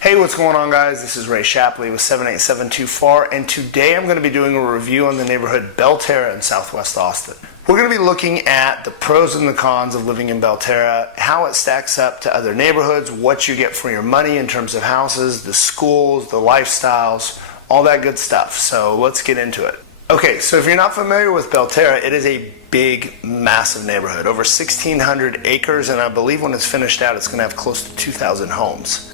Hey, what's going on, guys? This is Ray Shapley with 78724, and today I'm going to be doing a review on the neighborhood Belterra in Southwest Austin. We're going to be looking at the pros and the cons of living in Belterra, how it stacks up to other neighborhoods, what you get for your money in terms of houses, the schools, the lifestyles, all that good stuff. So let's get into it. Okay, so if you're not familiar with Belterra, it is a big, massive neighborhood, over 1,600 acres, and I believe when it's finished out, it's going to have close to 2,000 homes.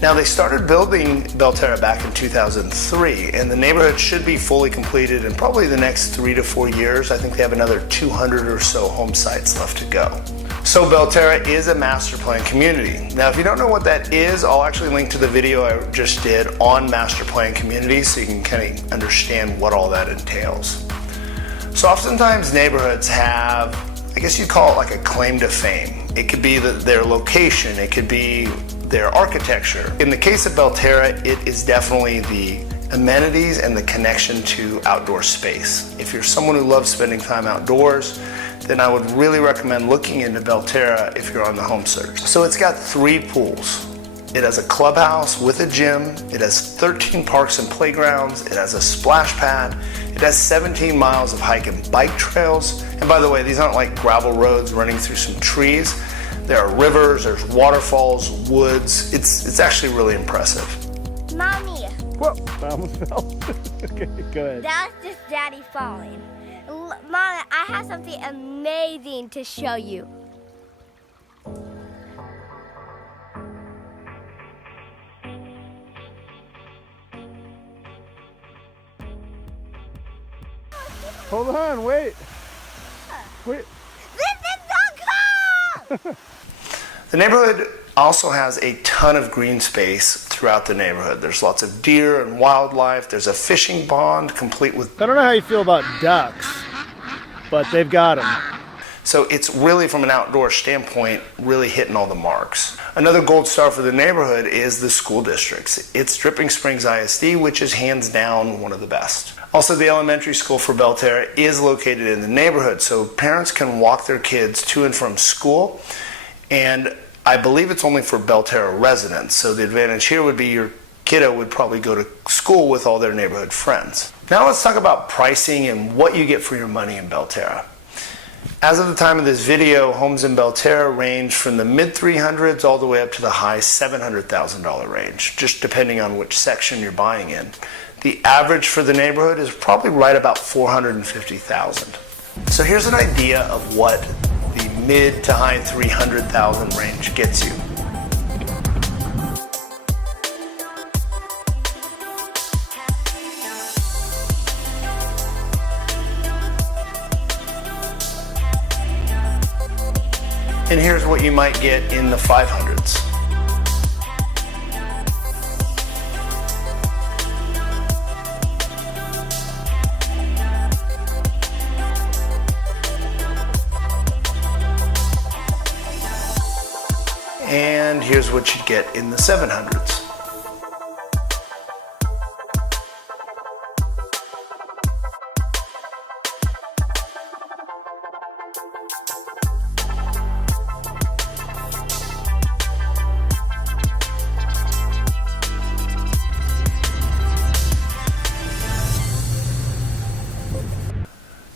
Now, they started building Belterra back in 2003, and the neighborhood should be fully completed in probably the next 3 to 4 years. I think they have another 200 or so home sites left to go. So Belterra is a master plan community. Now, if you don't know what that is, I'll actually link to the video I just did on master plan communities so you can kind of understand what all that entails. So oftentimes neighborhoods have, I guess you'd call it like a claim to fame. It could be their location, it could be their architecture. In the case of Belterra, it is definitely the amenities and the connection to outdoor space. If you're someone who loves spending time outdoors, then I would really recommend looking into Belterra if you're on the home search. So it's got 3 pools. It has a clubhouse with a gym, it has 13 parks and playgrounds, it has a splash pad, it has 17 miles of hike and bike trails. And by the way, these aren't like gravel roads running through some trees. There are rivers, there's waterfalls, woods. It's actually really impressive. Mommy. Whoa, I almost fell. Okay, go ahead. That was just Daddy falling. Mama, I have something amazing to show you. Hold on, wait. Wait. This is so cool! The neighborhood also has a ton of green space throughout the neighborhood. There's lots of deer and wildlife. There's a fishing pond complete with... I don't know how you feel about ducks, but they've got them. So it's really, from an outdoor standpoint, really hitting all the marks. Another gold star for the neighborhood is the school districts. It's Dripping Springs ISD, which is hands down one of the best. Also, the elementary school for Belterra is located in the neighborhood, so parents can walk their kids to and from school. And I believe it's only for Belterra residents, so the advantage here would be your kiddo would probably go to school with all their neighborhood friends. Now let's talk about pricing and what you get for your money in Belterra. As of the time of this video, homes in Belterra range from the mid-300s all the way up to the high $700,000 range, just depending on which section you're buying in. The average for the neighborhood is probably right about $450,000. So here's an idea of what the mid to high 300,000 range gets you. And here's what you might get in the 500s. And here's what you get in the 700s.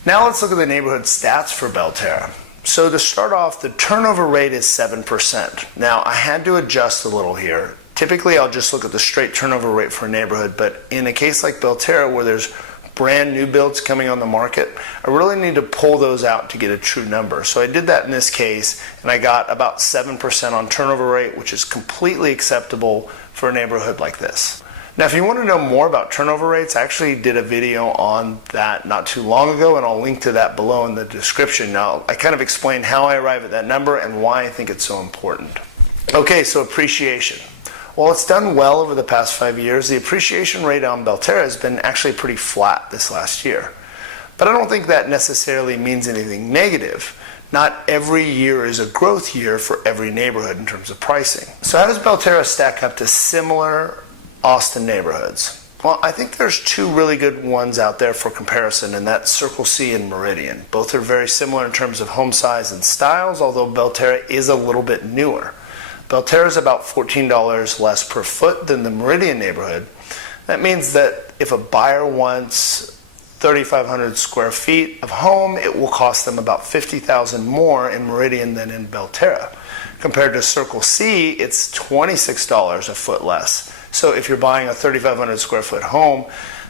Now let's look at the neighborhood stats for Belterra. So to start off, the turnover rate is 7%. Now, I had to adjust a little here. Typically, I'll just look at the straight turnover rate for a neighborhood, but in a case like Belterra, where there's brand new builds coming on the market, I really need to pull those out to get a true number. So I did that in this case, and I got about 7% on turnover rate, which is completely acceptable for a neighborhood like this. Now, if you want to know more about turnover rates, I actually did a video on that not too long ago, and I'll link to that below in the description. Now, I kind of explain how I arrive at that number and why I think it's so important. Okay, so appreciation. While it's done well over the past 5 years, the appreciation rate on Belterra has been actually pretty flat this last year. But I don't think that necessarily means anything negative. Not every year is a growth year for every neighborhood in terms of pricing. So how does Belterra stack up to similar Austin neighborhoods? Well, I think there's two really good ones out there for comparison, and that's Circle C and Meridian. Both are very similar in terms of home size and styles, although Belterra is a little bit newer. Belterra is about $14 less per foot than the Meridian neighborhood. That means that if a buyer wants 3,500 square feet of home, it will cost them about $50,000 more in Meridian than in Belterra. Compared to Circle C, it's $26 a foot less. So if you're buying a 3,500 square foot home,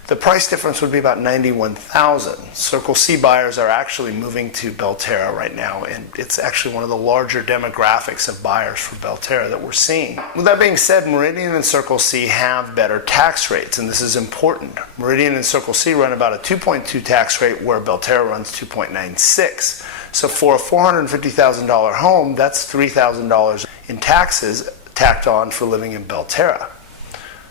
the price difference would be about $91,000. Circle C buyers are actually moving to Belterra right now, and it's actually one of the larger demographics of buyers for Belterra that we're seeing. With that being said, Meridian and Circle C have better tax rates, and this is important. Meridian and Circle C run about a 2.2 tax rate, where Belterra runs 2.96. So for a $450,000 home, that's $3,000 in taxes tacked on for living in Belterra.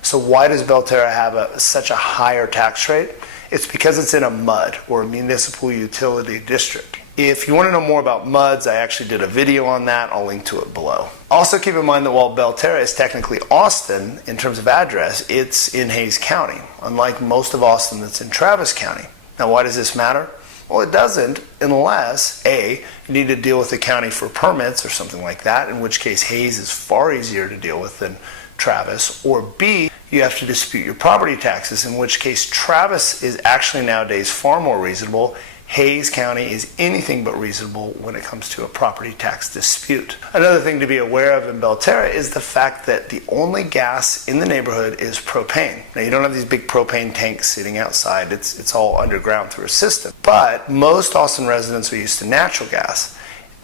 So why does Belterra have such a higher tax rate? It's because it's in a MUD, or a municipal utility district. If you want to know more about MUDs, I actually did a video on that. I'll link to it below. Also keep in mind that while Belterra is technically Austin in terms of address, it's in Hays County, unlike most of Austin that's in Travis County. Now why does this matter? Well, it doesn't unless, A, you need to deal with the county for permits or something like that, in which case Hays is far easier to deal with than Travis, or B, you have to dispute your property taxes, in which case Travis is actually nowadays far more reasonable. Hays County is anything but reasonable when it comes to a property tax dispute. Another thing to be aware of in Belterra is the fact that the only gas in the neighborhood is propane. Now, you don't have these big propane tanks sitting outside. It's all underground through a system. But most Austin residents are used to natural gas.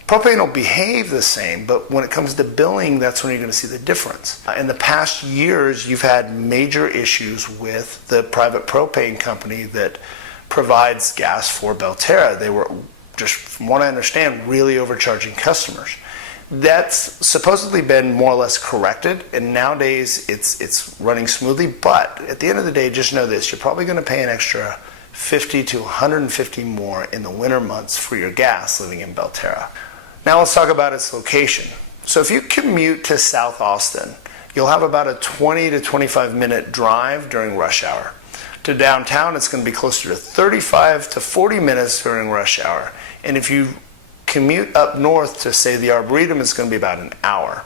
Propane will behave the same, but when it comes to billing, that's when you're going to see the difference. In the past years, you've had major issues with the private propane company that provides gas for Belterra. They were, just from what I understand, really overcharging customers. That's supposedly been more or less corrected, and nowadays it's running smoothly, but at the end of the day, just know this, you're probably going to pay an extra $50 to $150 more in the winter months for your gas living in Belterra. Now let's talk about its location. So if you commute to South Austin, you'll have about a 20 to 25 minute drive during rush hour. To downtown, it's going to be closer to 35 to 40 minutes during rush hour. And if you commute up north to, say, the Arboretum, it's going to be about an hour.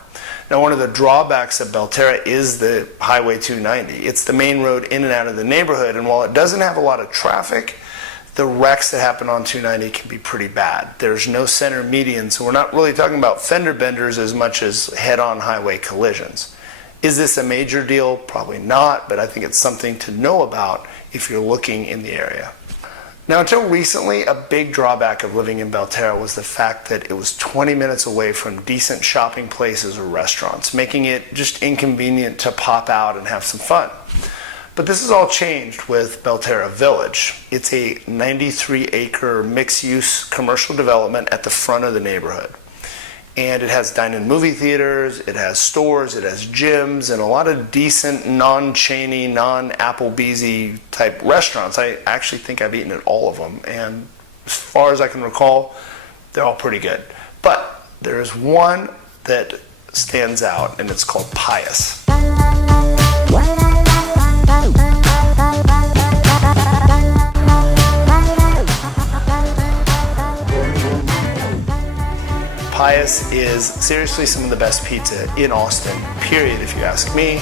Now, one of the drawbacks of Belterra is the Highway 290. It's the main road in and out of the neighborhood, and while it doesn't have a lot of traffic, the wrecks that happen on 290 can be pretty bad. There's no center median, so we're not really talking about fender benders as much as head-on highway collisions. Is this a major deal? Probably not, but I think it's something to know about if you're looking in the area. Now, until recently, a big drawback of living in Belterra was the fact that it was 20 minutes away from decent shopping places or restaurants, making it just inconvenient to pop out and have some fun. But this has all changed with Belterra Village. It's a 93-acre mixed-use commercial development at the front of the neighborhood. And it has dine-in movie theaters, it has stores, it has gyms, and a lot of decent, non-chainy, non-Applebee's type restaurants. I actually think I've eaten at all of them, and as far as I can recall, they're all pretty good. But there is one that stands out, and it's called Pius. Pius is seriously some of the best pizza in Austin, period, if you ask me.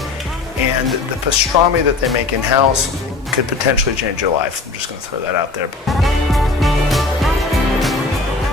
And the pastrami that they make in-house could potentially change your life. I'm just going to throw that out there.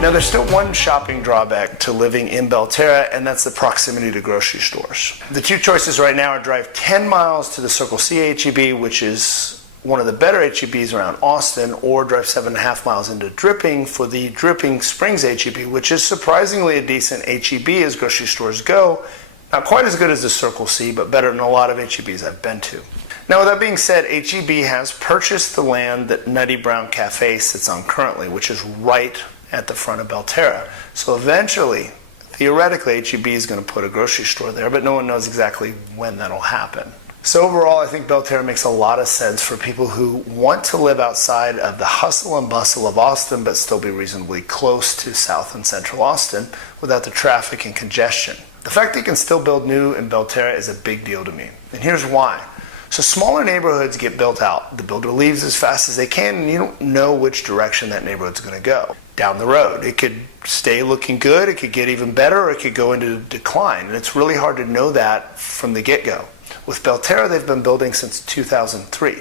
Now, there's still one shopping drawback to living in Belterra, and that's the proximity to grocery stores. The two choices right now are drive 10 miles to the Circle C H-E-B, which is one of the better H-E-Bs around Austin, or drive 7.5 miles into Dripping for the Dripping Springs H-E-B, which is surprisingly a decent H-E-B as grocery stores go. Not quite as good as the Circle C, but better than a lot of H-E-Bs I've been to. Now, with that being said, H-E-B has purchased the land that Nutty Brown Cafe sits on currently, which is right at the front of Belterra. So eventually, theoretically, H-E-B is going to put a grocery store there, but no one knows exactly when that'll happen. So overall, I think Belterra makes a lot of sense for people who want to live outside of the hustle and bustle of Austin, but still be reasonably close to South and Central Austin without the traffic and congestion. The fact that you can still build new in Belterra is a big deal to me, and here's why. So smaller neighborhoods get built out. The builder leaves as fast as they can, and you don't know which direction that neighborhood's going to go. Down the road, it could stay looking good, it could get even better, or it could go into decline, and it's really hard to know that from the get-go. With Belterra, they've been building since 2003.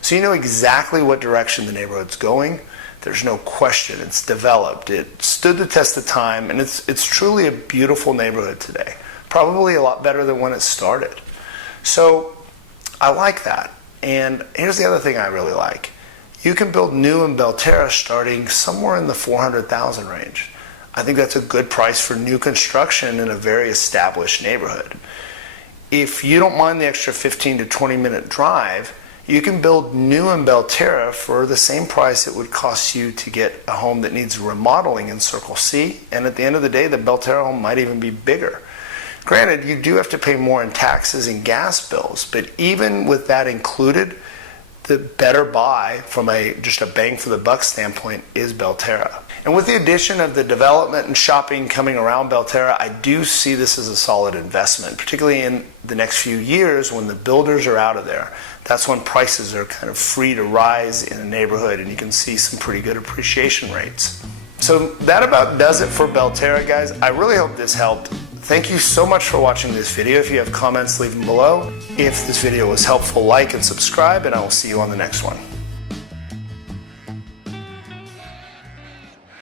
So you know exactly what direction the neighborhood's going. There's no question. It's developed. It stood the test of time, and it's truly a beautiful neighborhood today. Probably a lot better than when it started. So I like that. And here's the other thing I really like. You can build new in Belterra starting somewhere in the $400,000 range. I think that's a good price for new construction in a very established neighborhood. If you don't mind the extra 15 to 20 minute drive, you can build new in Belterra for the same price it would cost you to get a home that needs remodeling in Circle C, and at the end of the day, the Belterra home might even be bigger. Granted, you do have to pay more in taxes and gas bills, but even with that included, the better buy from just a bang for the buck standpoint is Belterra. And with the addition of the development and shopping coming around Belterra, I do see this as a solid investment, particularly in the next few years when the builders are out of there. That's when prices are kind of free to rise in a neighborhood, and you can see some pretty good appreciation rates. So that about does it for Belterra, guys. I really hope this helped. Thank you so much for watching this video. If you have comments, leave them below. If this video was helpful, like and subscribe, and I will see you on the next one.